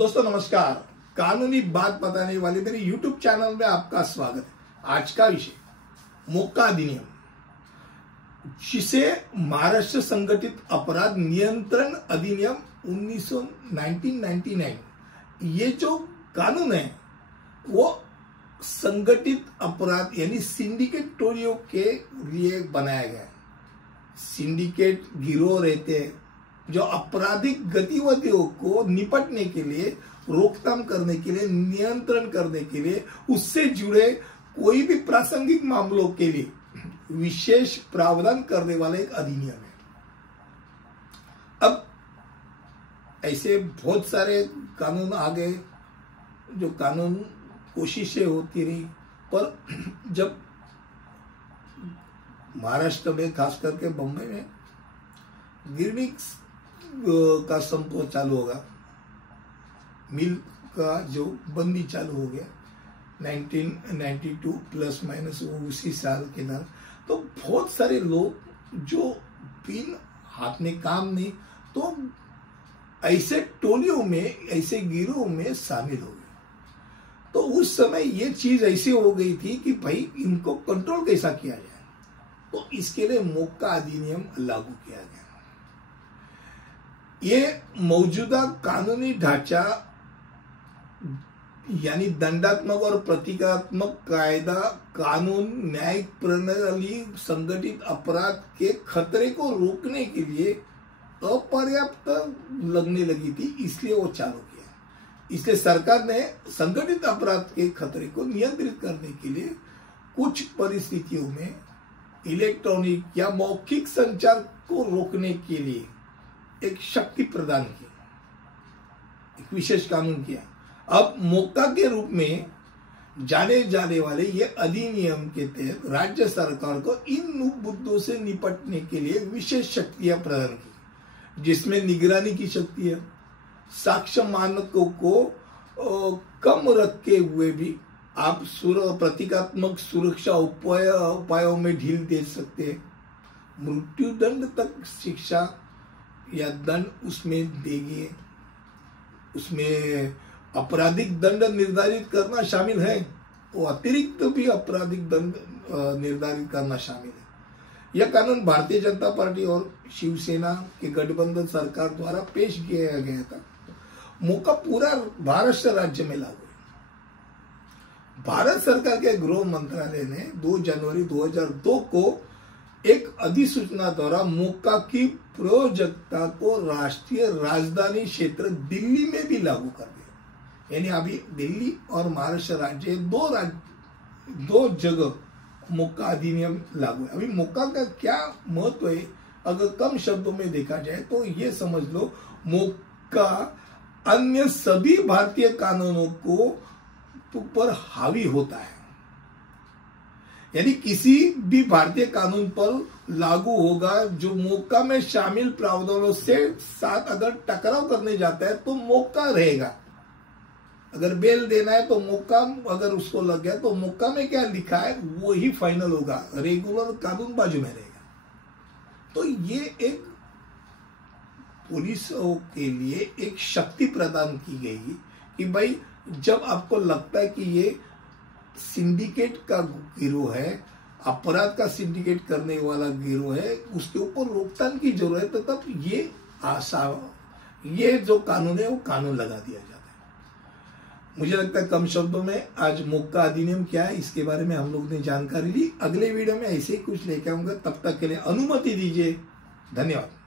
दोस्तों नमस्कार। कानूनी बात बताने वाले मेरे YouTube चैनल में आपका स्वागत है। आज का विषय मोक्का अधिनियम, जिसे महाराष्ट्र संगठित अपराध नियंत्रण अधिनियम 1999, ये जो कानून है वो संगठित अपराध यानी सिंडिकेट टोलियों के लिए बनाया गया है। सिंडिकेट गिरोह रहते हैं जो आपराधिक गतिविधियों को निपटने के लिए, रोकथाम करने के लिए, नियंत्रण करने के लिए, उससे जुड़े कोई भी प्रासंगिक मामलों के लिए विशेष प्रावधान करने वाला एक अधिनियम है। अब ऐसे बहुत सारे कानून आ गए, जो कानून कोशिशें होती रही, पर जब महाराष्ट्र में, खास करके बम्बई में गिरनी का संप चालू होगा, मिल का जो बंदी चालू हो गया 1992 प्लस माइनस उसी साल के दौरान, तो बहुत सारे लोग जो बिन हाथ में काम नहीं, तो ऐसे टोलियों में, ऐसे गिरोह में शामिल हो गए। तो उस समय ये चीज ऐसी हो गई थी कि भाई इनको कंट्रोल कैसा किया जाए, तो इसके लिए मोक्का अधिनियम लागू किया गया। ये मौजूदा कानूनी ढांचा यानी दंडात्मक और प्रतीकात्मक कायदा, कानून, न्यायिक प्रणाली संगठित अपराध के खतरे को रोकने के लिए अपर्याप्त लगने लगी थी, इसलिए वो चालू किया। इसलिए सरकार ने संगठित अपराध के खतरे को नियंत्रित करने के लिए कुछ परिस्थितियों में इलेक्ट्रॉनिक या मौखिक संचार को रोकने के लिए एक शक्ति प्रदान की, एक विशेष कानून किया। अब मोक्का के रूप में जाने जाने वाले ये अधिनियम के तहत राज्य सरकार को इन मुद्दों से निपटने के लिए विशेष शक्तियां प्रदान की, जिसमें निगरानी की शक्ति है, साक्ष्य मानकों को कम रखे हुए भी आप प्रतीकात्मक सुरक्षा उपायों में ढील दे सकते हैं, मृत्युदंड तक शिक्षा या दंड उसमें देंगे, उसमें आपराधिक दंड निर्धारित करना शामिल है, वो अतिरिक्त भी आपराधिक दंड निर्धारित करना शामिल है। यह कानून भारतीय जनता पार्टी और शिवसेना के गठबंधन सरकार द्वारा पेश किया गया था। मोक्का पूरा महाराष्ट्र राज्य में लागू है। भारत सरकार के गृह मंत्रालय ने 2 जनवरी 2002 को एक अधिसूचना द्वारा मोक्का की प्रयोजकता को राष्ट्रीय राजधानी क्षेत्र दिल्ली में भी लागू कर दिया। यानी अभी दिल्ली और महाराष्ट्र राज्य दो जगह मोक्का अधिनियम लागू है। अभी मोक्का का क्या महत्व है, अगर कम शब्दों में देखा जाए तो ये समझ लो, मोक्का अन्य सभी भारतीय कानूनों को पर हावी होता है। यानी किसी भी भारतीय कानून पर लागू होगा जो मोक्का में शामिल प्रावधानों से साथ अगर टकराव करने जाता है तो मोक्का रहेगा। अगर बेल देना है तो मोक्का, अगर उसको लग गया तो मोक्का में क्या लिखा है वो ही फाइनल होगा, रेगुलर कानून बाजू में रहेगा। तो ये एक पुलिस के लिए एक शक्ति प्रदान की गई कि भाई जब आपको लगता है कि ये सिंडिकेट का गिरोह है, अपराध का सिंडिकेट करने वाला गिरोह है, उसके ऊपर रोकथाम की जरूरत है, तो तब ये जो कानून है वो कानून लगा दिया जाता है। मुझे लगता है कम शब्दों में आज मोक्का अधिनियम क्या है इसके बारे में हम लोग ने जानकारी ली। अगले वीडियो में ऐसे ही कुछ लेकर आऊंगा, तब तक के लिए अनुमति दीजिए। धन्यवाद।